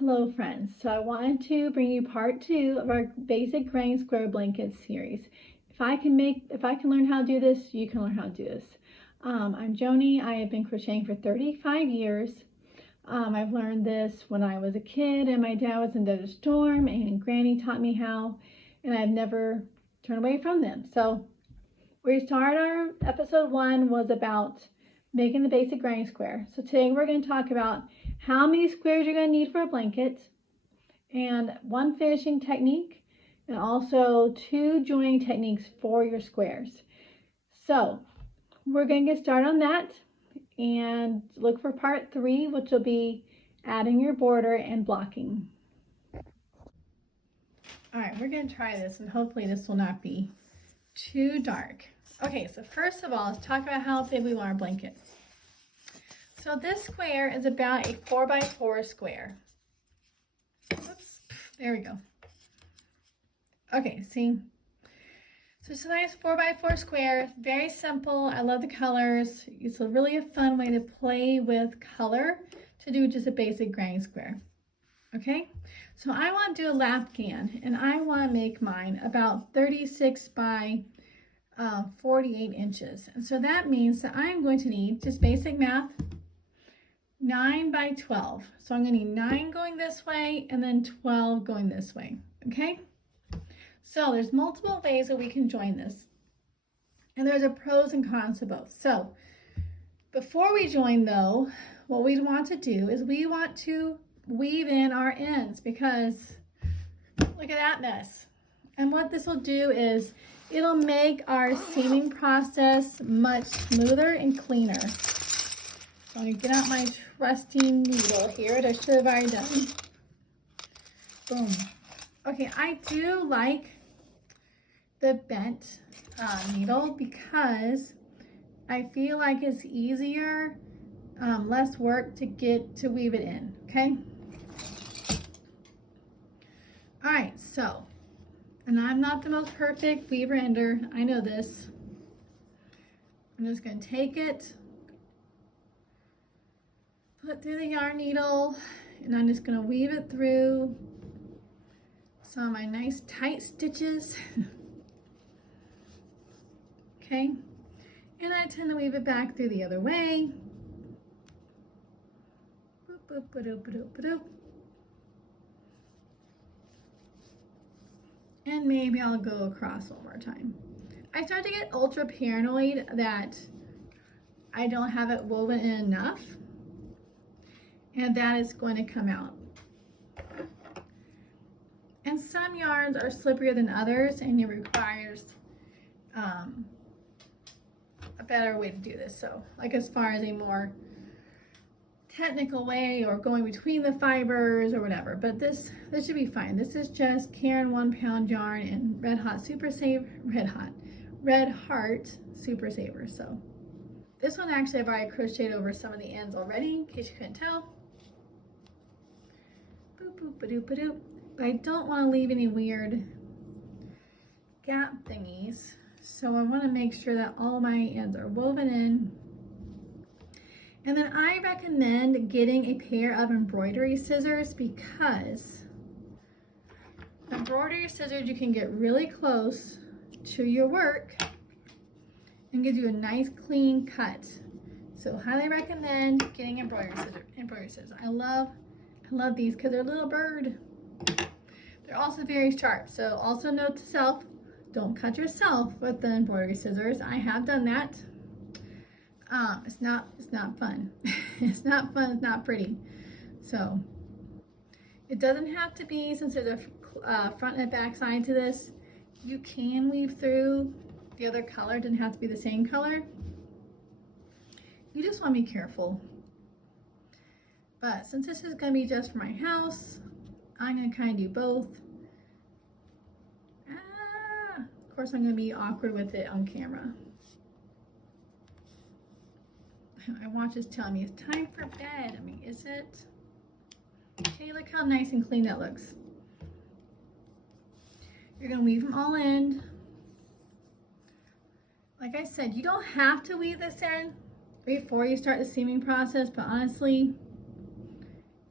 Hello friends, so I wanted to bring you part 2 of our basic gray and square blanket series. If I can learn how to do this, you can learn how to do this. I'm Joni. I have been crocheting for 35 years. I've learned this when I was a kid and my dad was in Desert Storm and Granny taught me how, and I've never turned away from them. So we started our episode 1 was about making the basic granny square. So today we're going to talk about how many squares you're going to need for a blanket, and one finishing technique, and also 2 joining techniques for your squares. So we're going to get started on that and look for part 3, which will be adding your border and blocking. All right, we're going to try this, and hopefully this will not be too dark. Okay, so first of all, let's talk about how big we want our blanket. So this square is about a 4x4 square. Oops, there we go. Okay, see? So it's a nice 4x4 square, very simple. I love the colors. It's really a fun way to play with color to do just a basic granny square. Okay, so I want to do a Lapghan, and I want to make mine about 36 by 48 inches. And so that means that I'm going to need, just basic math, 9 by 12. So I'm going to need 9 going this way and then 12 going this way. Okay? So there's multiple ways that we can join this. And there's a pros and cons to both. So before we join though, what we want to do is we want to weave in our ends, because look at that mess. And what this will do is it'll make our seaming process much smoother and cleaner. So I'm going to get out my trusty needle here that I should have already done. Boom. Okay, I do like the bent needle because I feel like it's easier, less work to weave it in, okay? All right, so, and I'm not the most perfect weaver ender, I know this. I'm just going to take it, put through the yarn needle, and I'm just going to weave it through some of my nice tight stitches. Okay, and I tend to weave it back through the other way. Boop, boop, ba-doop, ba-doop, ba-doop. And maybe I'll go across one more time. I start to get ultra paranoid that I don't have it woven in enough, and that is going to come out. And some yarns are slipperier than others, and it requires a better way to do this. So, like as far as a more technical way or going between the fibers or whatever, but this should be fine. This is just Caron 1-pound yarn and Red Heart Super Saver. So this one actually I've already crocheted over some of the ends already, in case you couldn't tell. Boop, boop, ba-doop, ba-doop. But I don't want to leave any weird gap thingies, so I want to make sure that all my ends are woven in. And then I recommend getting a pair of embroidery scissors, because embroidery scissors, you can get really close to your work and give you a nice clean cut. So highly recommend getting embroidery scissors. I love these because they're a little bird. They're also very sharp. So also note to self, don't cut yourself with the embroidery scissors. I have done that. It's not fun. It's not fun, it's not pretty. So it doesn't have to be, since there's a front and back side to this, you can weave through the other color. It doesn't have to be the same color. You just want to be careful. But since this is going to be just for my house, I'm going to kind of do both. Of course, I'm going to be awkward with it on camera. My watch is telling me it's time for bed. I mean, is it? Okay, look how nice and clean that looks. You're going to weave them all in. Like I said, you don't have to weave this in before you start the seaming process, but honestly,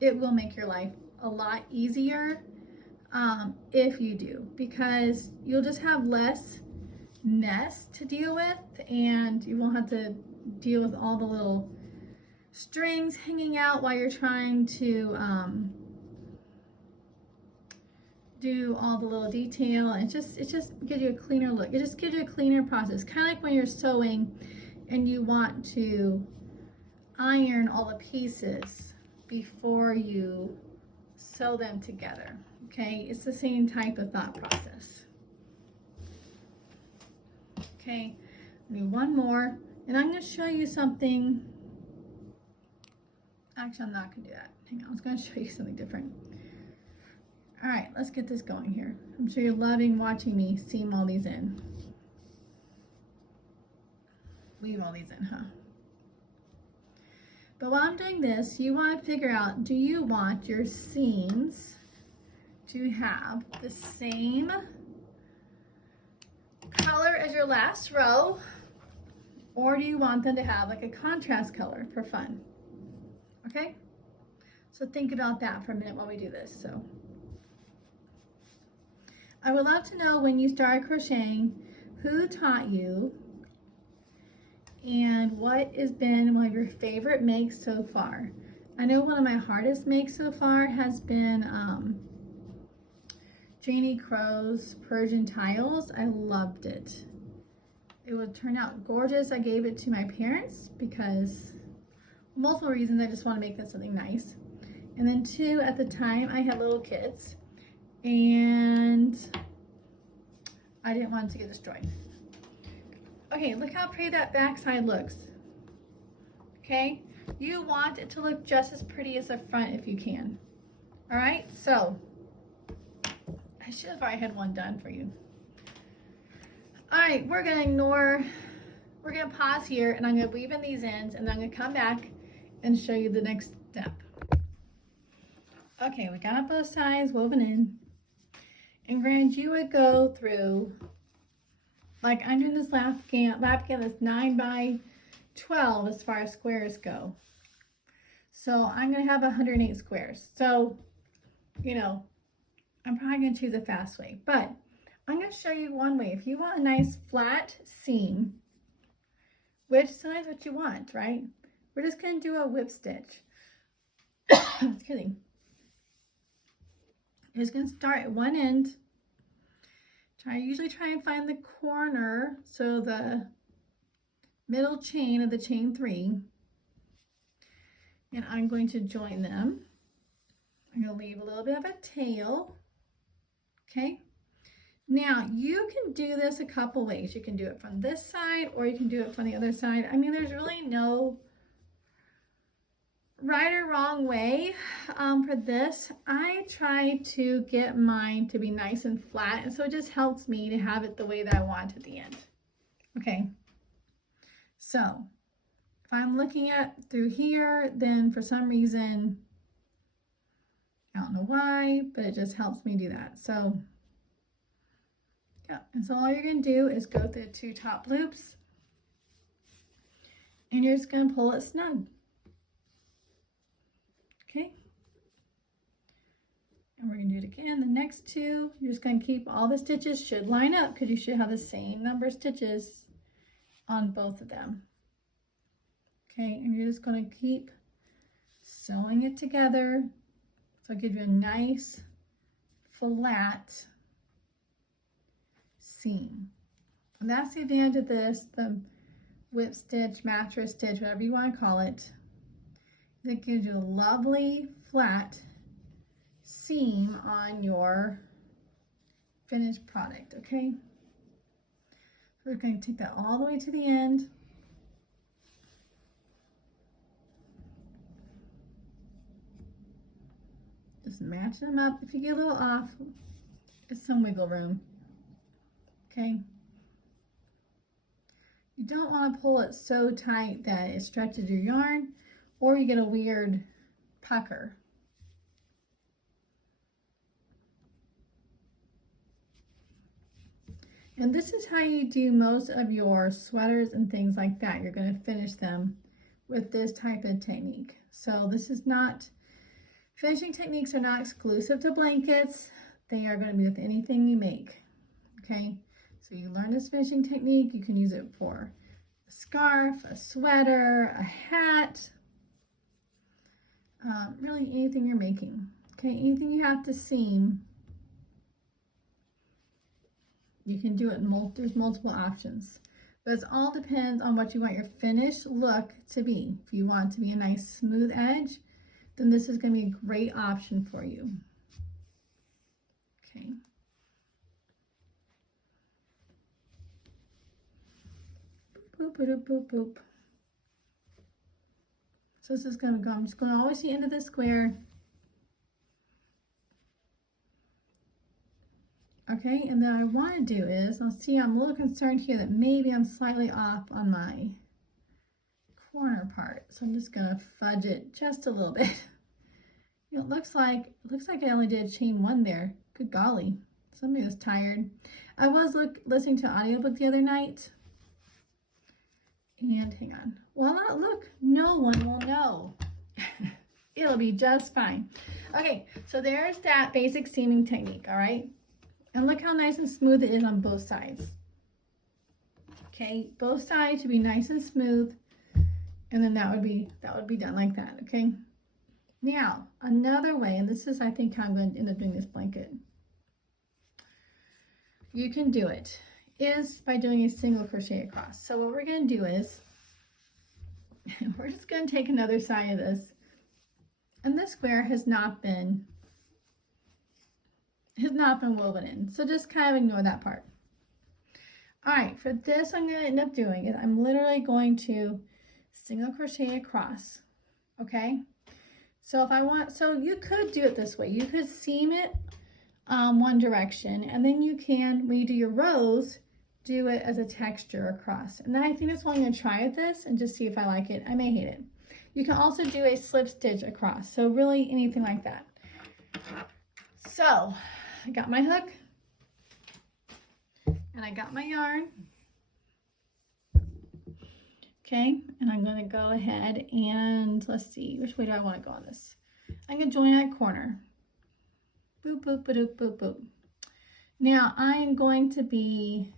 it will make your life a lot easier if you do, because you'll just have less nest to deal with, and you won't have to deal with all the little strings hanging out while you're trying to do all the little detail. It just gives you a cleaner look. It just gives you a cleaner process, kind of like when you're sewing and you want to iron all the pieces before you sew them together. Okay, it's the same type of thought process. Okay, do one more, and I'm going to show you something. Actually, I'm not going to do that. Hang on, I was going to show you something different. All right, let's get this going here. I'm sure you're loving watching me seam all these in. Weave all these in, huh? But while I'm doing this, you want to figure out, do you want your seams to have the same color as your last row, or do you want them to have like a contrast color for fun? Okay, so think about that for a minute while we do this. So I would love to know, when you started crocheting, who taught you and what has been one of your favorite makes so far. I know one of my hardest makes so far has been Janie Crow's Persian tiles. I loved it. It would turn out gorgeous. I gave it to my parents because multiple reasons. I just want to make this something nice. And then two, at the time I had little kids and I didn't want it to get destroyed. Okay, look how pretty that backside looks. Okay, you want it to look just as pretty as the front if you can. All right, so I should have already had one done for you. All right, we're gonna pause here, and I'm gonna weave in these ends, and then I'm gonna come back and show you the next step. Okay, we got both sides woven in. And granted, you would go through, like I'm doing this lap gam that's 9 by 12 as far as squares go. So I'm gonna have 108 squares. So, you know, I'm probably gonna choose a fast way, but I'm gonna show you one way. If you want a nice flat seam, which is sometimes what you want, right? We're just gonna do a whip stitch. Just kidding. You're just gonna start at one end. Usually try and find the corner, so the middle chain of the chain 3, and I'm going to join them. I'm going to leave a little bit of a tail. Okay, now you can do this a couple ways. You can do it from this side, or you can do it from the other side. I mean, there's really no right or wrong way for this. I try to get mine to be nice and flat, and so it just helps me to have it the way that I want at the end. Okay, so if I'm looking at through here, then for some reason, I don't know why, but it just helps me do that. So yeah, and so all you're going to do is go through the 2 top loops, and you're just going to pull it snug. Okay, and we're going to do it again. The next 2, you're just going to keep all the stitches should line up, because you should have the same number of stitches on both of them. Okay, and you're just going to keep sewing it together, so it'll give you a nice flat seam. And that's the advantage of this, the whip stitch, mattress stitch, whatever you want to call it. It gives you a lovely flat seam on your finished product. Okay, so we're going to take that all the way to the end. Just match them up. If you get a little off, it's some wiggle room. Okay, you don't want to pull it so tight that it stretches your yarn, or you get a weird pucker. And this is how you do most of your sweaters and things like that. You're going to finish them with this type of technique. So this is not Finishing techniques are not exclusive to blankets. They are going to be with anything you make, okay? So you learn this finishing technique, you can use it for a scarf, a sweater, a hat, really anything you're making, okay? Anything you have to seam, you can do it, there's multiple options. But it all depends on what you want your finished look to be. If you want it to be a nice smooth edge, then this is going to be a great option for you. Okay. Boop, boop, boop, boop. So this is going to go, I'm just going to always the end of the square. Okay, and then I want to do is, I'll see I'm a little concerned here that maybe I'm slightly off on my corner part. So I'm just going to fudge it just a little bit. You know, it looks like I only did chain one there. Good golly, somebody was tired. I was listening to an audiobook the other night. And hang on. Voila, look, no one will know. It'll be just fine. Okay, so there's that basic seaming technique, all right? And look how nice and smooth it is on both sides. Okay, both sides should be nice and smooth. And then that would be done like that, okay? Now, another way, and this is, I think, how I'm going to end up doing this blanket. You can do it, is by doing a single crochet across. So what we're going to do is, we're just going to take another side of this, and this square has not been woven in, so just kind of ignore that part. All right, for this I'm going to end up doing is I'm literally going to single crochet across, okay? So if I want, so you could do it this way. You could seam it one direction, and then you can, when you do your rows, do it as a texture across. And then I think that's what I'm going to try with this and just see if I like it. I may hate it. You can also do a slip stitch across. So really anything like that. So I got my hook and I got my yarn. Okay, and I'm going to go ahead and let's see, which way do I want to go on this? I'm going to join that corner. Boop, boop, boop, boop, boop. Now I am going to be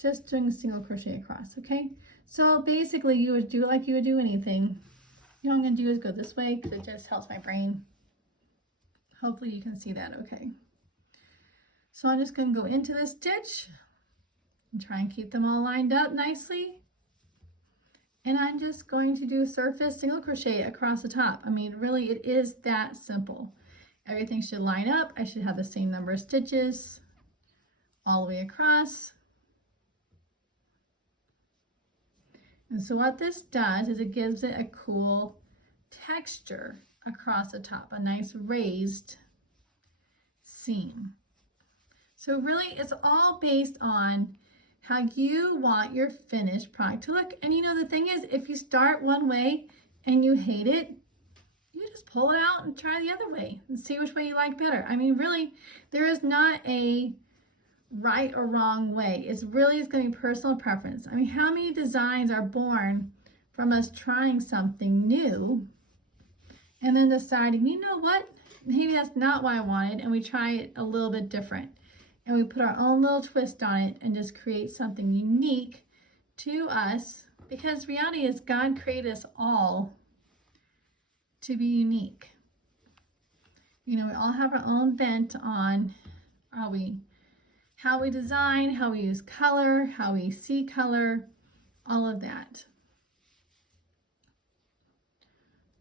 just doing a single crochet across, okay? So basically you would do it like you would do anything. You know what I'm going to do is go this way because it just helps my brain. Hopefully you can see that okay. So I'm just going to go into this stitch and try and keep them all lined up nicely. And I'm just going to do surface single crochet across the top. I mean, really, it is that simple. Everything should line up. I should have the same number of stitches all the way across. And so what this does is it gives it a cool texture across the top, a nice raised seam. So really, it's all based on how you want your finished product to look. And you know, the thing is, if you start one way and you hate it, you just pull it out and try the other way and see which way you like better. I mean, really, there is not a right or wrong way. It's going to be personal preference. I mean, how many designs are born from us trying something new and then deciding, you know what, maybe that's not what I wanted, and we try it a little bit different. And we put our own little twist on it and just create something unique to us, because reality is God created us all to be unique. You know, we all have our own bent on how we design, how we use color, how we see color, all of that.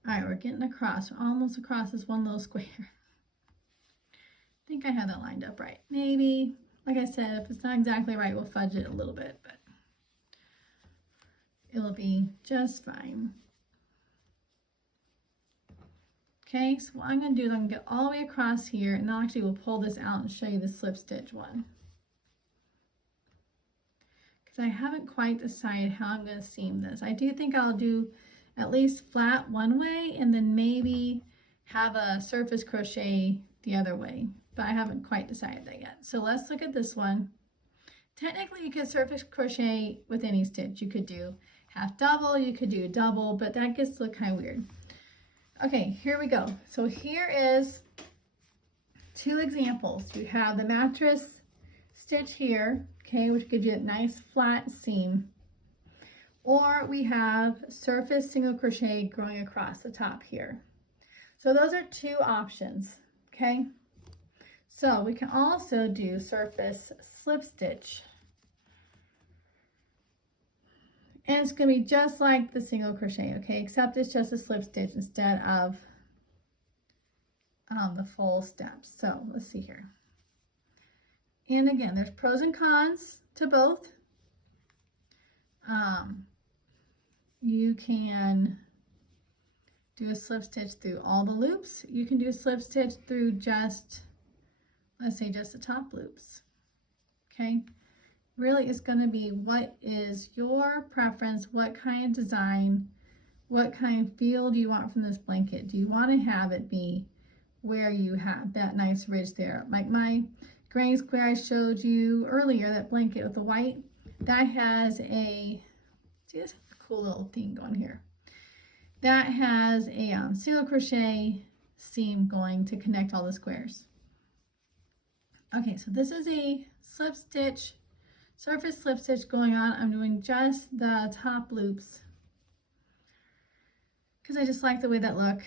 All right, we're getting across. We're almost across this one little square. I think I have that lined up right. Maybe, like I said, if it's not exactly right, we'll fudge it a little bit, but it'll be just fine. Okay, so what I'm going to do is I'm going to get all the way across here, and then actually we'll pull this out and show you the slip stitch one. Because I haven't quite decided how I'm going to seam this. I do think I'll do at least flat one way and then maybe have a surface crochet the other way, but I haven't quite decided that yet. So let's look at this one. Technically you could surface crochet with any stitch. You could do half double, you could do double, but that gets to look kind of weird. Okay, here we go. So here is 2 examples. You have the mattress stitch here, okay, which gives you a nice flat seam. Or we have surface single crochet going across the top here. So those are 2 options, okay? So we can also do surface slip stitch. And it's going to be just like the single crochet, okay, except it's just a slip stitch instead of the full steps. So let's see here. And again, there's pros and cons to both. You can do a slip stitch through all the loops. You can do a slip stitch through just, let's say, just the top loops. Okay, really it's going to be what is your preference, what kind of design, what kind of feel do you want from this blanket? Do you want to have it be where you have that nice ridge there? Like my granny square I showed you earlier, that blanket with the white, that has a, see, this cool little thing going here. That has a single crochet seam going to connect all the squares. Okay, so this is a slip stitch, surface slip stitch going on. I'm doing just the top loops because I just like the way that look.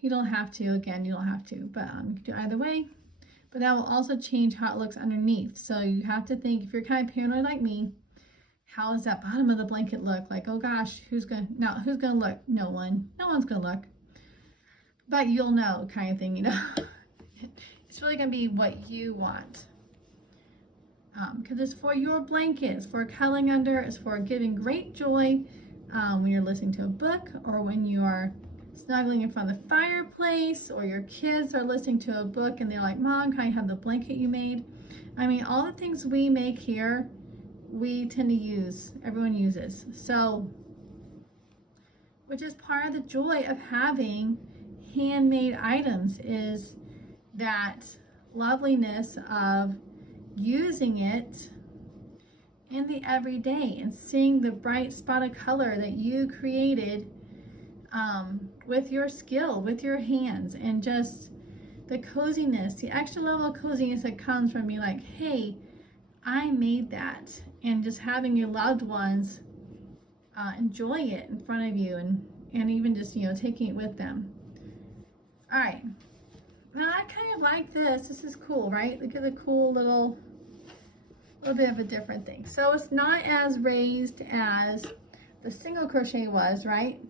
You don't have to, again, you don't have to, but you can do either way. But that will also change how it looks underneath. So you have to think, if you're kind of paranoid like me, how does that bottom of the blanket look? Like, oh gosh, who's gonna look? No one's gonna look. But you'll know, kind of thing, you know. It's really gonna be what you want. Because it's for your blanket, it's for cuddling under, it's for giving great joy when you're listening to a book, or when you are snuggling in front of the fireplace, or your kids are listening to a book and they're like, Mom, can I have the blanket you made? I mean, all the things we make here, we tend to use, everyone uses. So, which is part of the joy of having handmade items, is that loveliness of using it in the everyday and seeing the bright spot of color that you created with your skill, with your hands, and just the coziness, the extra level of coziness that comes from me, like, hey, I made that, and just having your loved ones enjoy it in front of you, and even just, you know, taking it with them. All right, now I kind of like this. This is cool, right? Look at the cool little bit of a different thing. So it's not as raised as the single crochet was, right?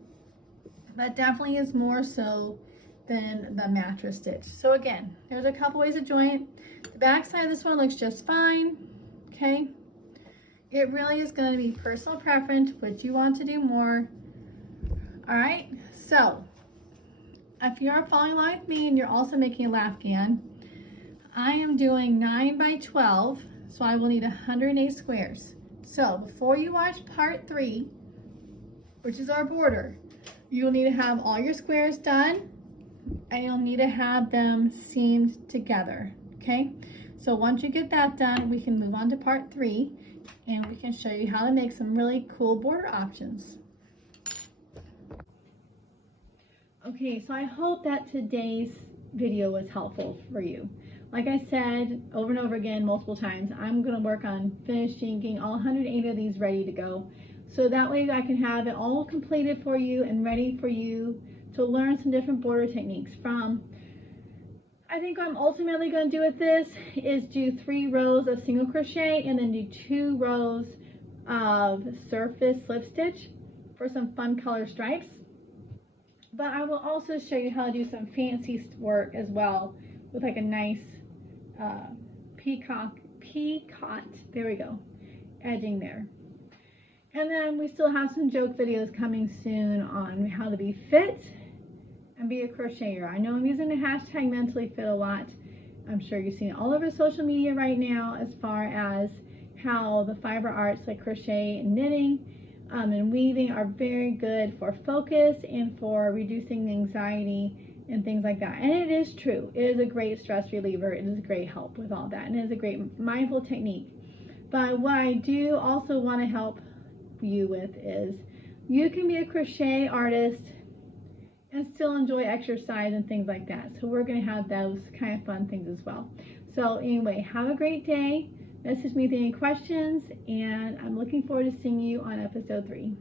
But definitely is more so than the mattress stitch. So again, there's a couple ways to join it. The back side of this one looks just fine, okay? It really is going to be personal preference, what you want to do more. All right, so if you're following along with me and you're also making a Afghan, I am doing 9 by 12, so I will need 108 squares. So before you watch part 3, which is our border, you'll need to have all your squares done, and you'll need to have them seamed together, okay? So once you get that done, we can move on to part 3, and we can show you how to make some really cool border options. Okay, so I hope that today's video was helpful for you. Like I said over and over again multiple times, I'm going to work on finishing getting all 108 of these ready to go. So that way I can have it all completed for you and ready for you to learn some different border techniques from. I think what I'm ultimately going to do with this is do 3 rows of single crochet and then do 2 rows of surface slip stitch for some fun color stripes. But I will also show you how to do some fancy work as well with like a nice peacock, there we go, edging there. And then we still have some joke videos coming soon on how to be fit and be a crocheter. I know I'm using the hashtag mentally fit a lot. I'm sure you've seen it all over social media right now as far as how the fiber arts like crochet and knitting and weaving are very good for focus and for reducing anxiety and things like that. And it is true. It is a great stress reliever. It is a great help with all that. And it is a great mindful technique. But what I do also want to help you with is you can be a crochet artist and still enjoy exercise and things like that. So we're going to have those kind of fun things as well. So anyway, have a great day. Message me with any questions, and I'm looking forward to seeing you on episode 3.